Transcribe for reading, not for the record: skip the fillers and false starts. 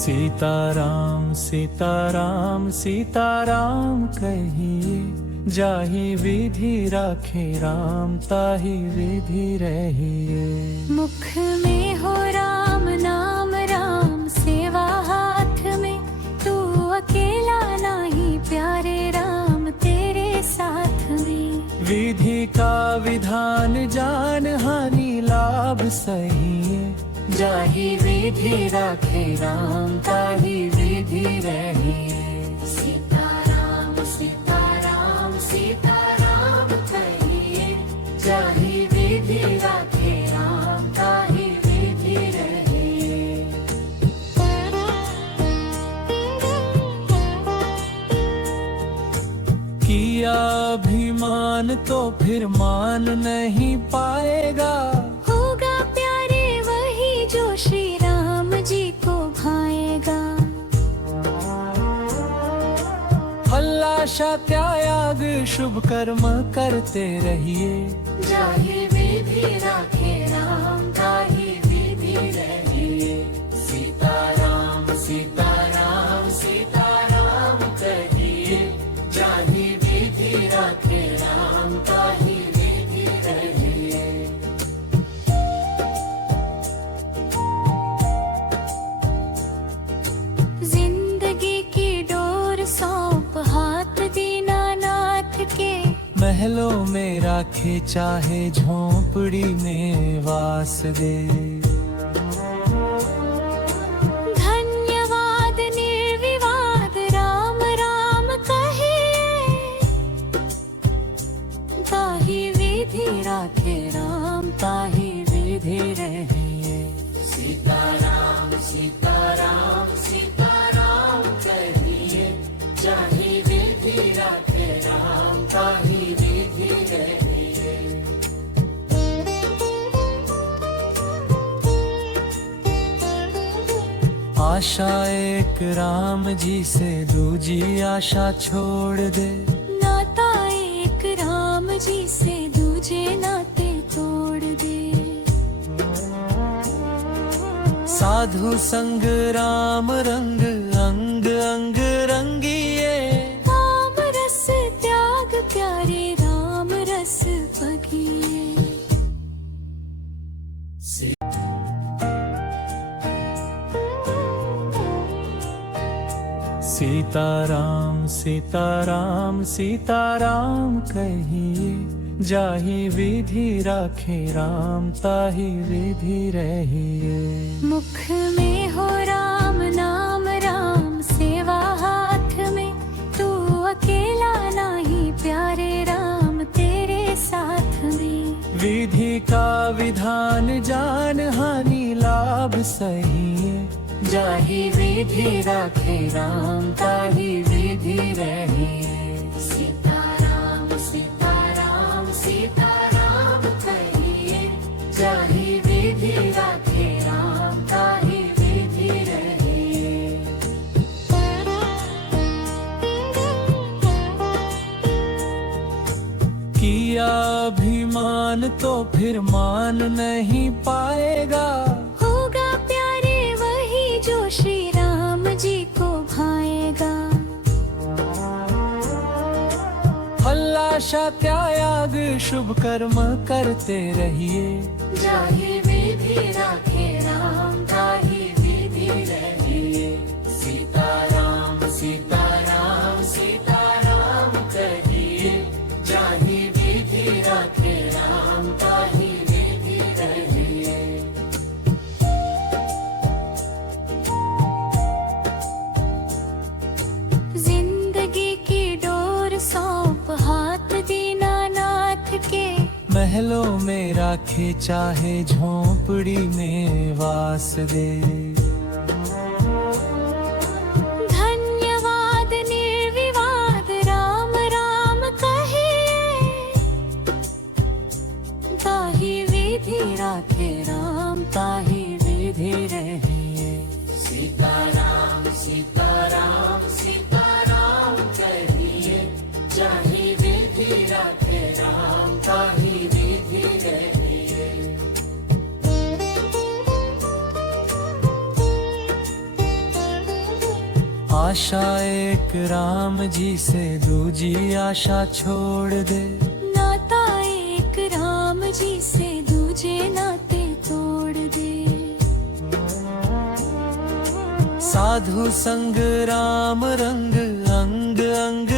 सीताराम सीताराम सीताराम कहिए, जाहि विधि राखे राम ताहि विधि रहिए। मुख में हो राम नाम, राम सेवा हाथ में, तू अकेला नाही प्यारे राम तेरे साथ में। विधि का विधान जान, हानि लाभ सहिए, जाहि विधि राखे राम ताहि विधि रहिए। सीताराम सीताराम सीताराम कहिए, जाहि विधि राखे राम ताहि विधि रहिए। किया अभिमान तो फिर मान नहीं पाएगा, होगा प्यारे वही जो श्री राम जी को भाएगा। हल्लाशा त्याग शुभ कर्म करते रहिए, जाहि विधि राखे राम ताहि विधि रहिए। सीताराम सीताराम सीताराम कहिए, जाहि विधि राखे राम ताहि विधि रहिए। जिंदगी की डोर सौंप हाथ दीनानाथ के, महलों में राखे चाहे झोंपड़ी में वास दे। धन्यवाद निर्विवाद राम राम कहिए, ताहि विधि राखे राम ताहि विधि रहिए। सीताराम सीताराम सीताराम कहिए, जाहि विधि राखे राम ताहि विधि रहिए। आशा एक राम जी से दूजी आशा छोड़ दे, नाता एक राम जी से दूजे नाते तोड़ दे। साधु संग राम रंग, अंग अंग रंगिए, राम रस त्याग प्यारे राम रस पगिए। सीताराम सीताराम सीताराम कहिए, जाहि विधि राखे राम ताहि विधि रहिए। मुख में हो राम नाम, राम सेवा हाथ में, तू अकेला नाही प्यारे राम तेरे साथ में। विधि का विधान जान, हानि लाभ सहिए, जाहि विधि राखे राम ताहि विधि रहिए। सीताराम सीताराम सीताराम कहिए, जाहि विधि राखे राम ताहि विधि रहिए। किया अभिमान तो फिर मान नहीं पाएगा, होगा प्यारे वही जो श्री राम जी को भाएगा। हल्लाशा त्याग शुभ कर्म करते रहिए, जाहि विधि राखे राम ताहि विधि रहिए। सीताराम सीताराम सीताराम कहिए, जाहि विधि राखे राम ताहि विधि रहिए। जिंदगी की डोर सौंप हाथ दीनानाथ के, महलों में राखे चाहे झोंपड़ी में वास दे। धन्यवाद निर्विवाद राम राम कहिए, ताहि विधि राखे राम ताहि विधि रहिए। सीताराम सीताराम सीताराम कहिए, जाहि विधि राखे राम ताहि विधि रहिए। आशा एक राम जी से दूजी आशा छोड़ दे। नाता एक राम जी से दूजे नाते तोड़ दे। साधु संग राम रंग, अंग अंग